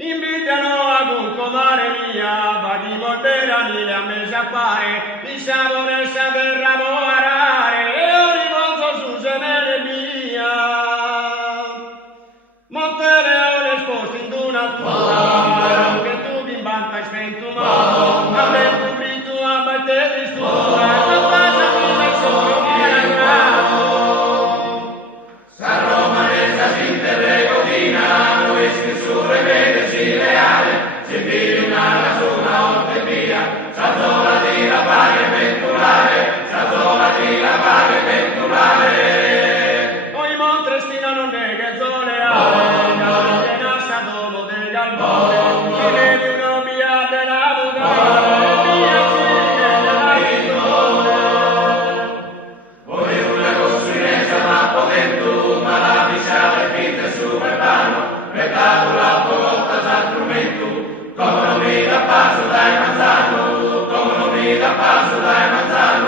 Invitano a un mare mia, va di molterani a me fare, di sapore saper lavorare, e io riposo su gemelle mia. Monte leone esposti in un'altura, che tu mi invanta sventumato, a me tu brito a batter di stura, non passa più mai solo malagrato. San Romanesa si interregotina, noi si su revede si leale, si fila su una oltre via, s'azzola di la valle venturale, s'azzola di la valle venturale. Poi Montrestina non nega zoleale, la nassa domo del galpone, si vede una via della Lugana, via Cine della Vittoria. Poi una costruinesa ma potentum, ma la bisciata è finta su per pano, per tavola volta già strumento, come non mi dà passo dai manzano, come non mi dà passo dai manzano.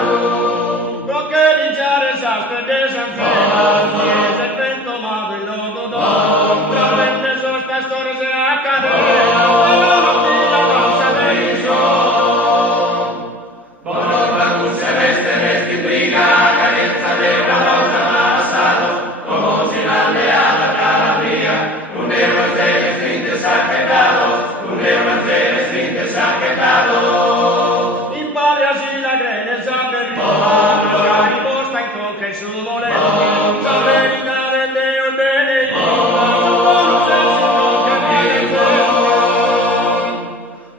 Perché vinciare saste de Sanzena, chiese il vento ma il logo d'oro, prende sosta storia se accadeva, però non ti la danza dei suoni. Bonora tu se veste resti briga, carezza della rosa passato, come si l'alleata Calabria, un euro stelle strinte sacchettato, un euro stelle strinte sacchettato. In paliasi la grene saperita, la riposta in conca e su volendo, soverità del Deo il bene, non conoscersi conca e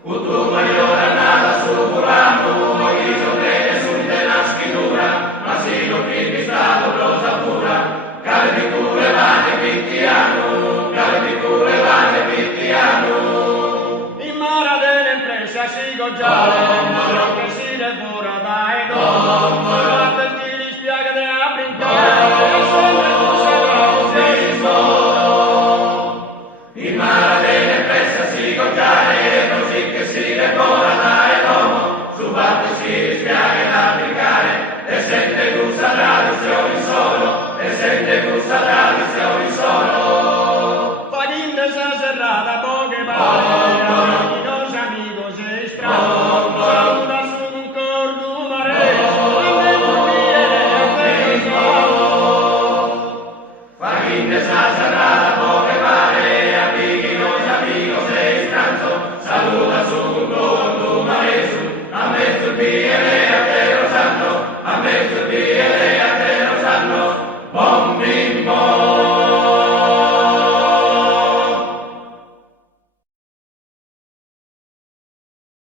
Utu maiora nada su burano, iso bene sul della schitura, ma si lo primi stato rosa pura, cale di cure vane vittiano, cale di cure vane vittiano. in mara dell'impresa si goggiare, ma che si devora da ed ma per chi li spiaga de a brincare, e sempre tu sei In mare delle pressa si gocciare, così che si devora da e domo, su batte si rispiaga da applicare, e sente gusta tradizioni solo, e sente gusta tradizioni solo. Fagin de serrata,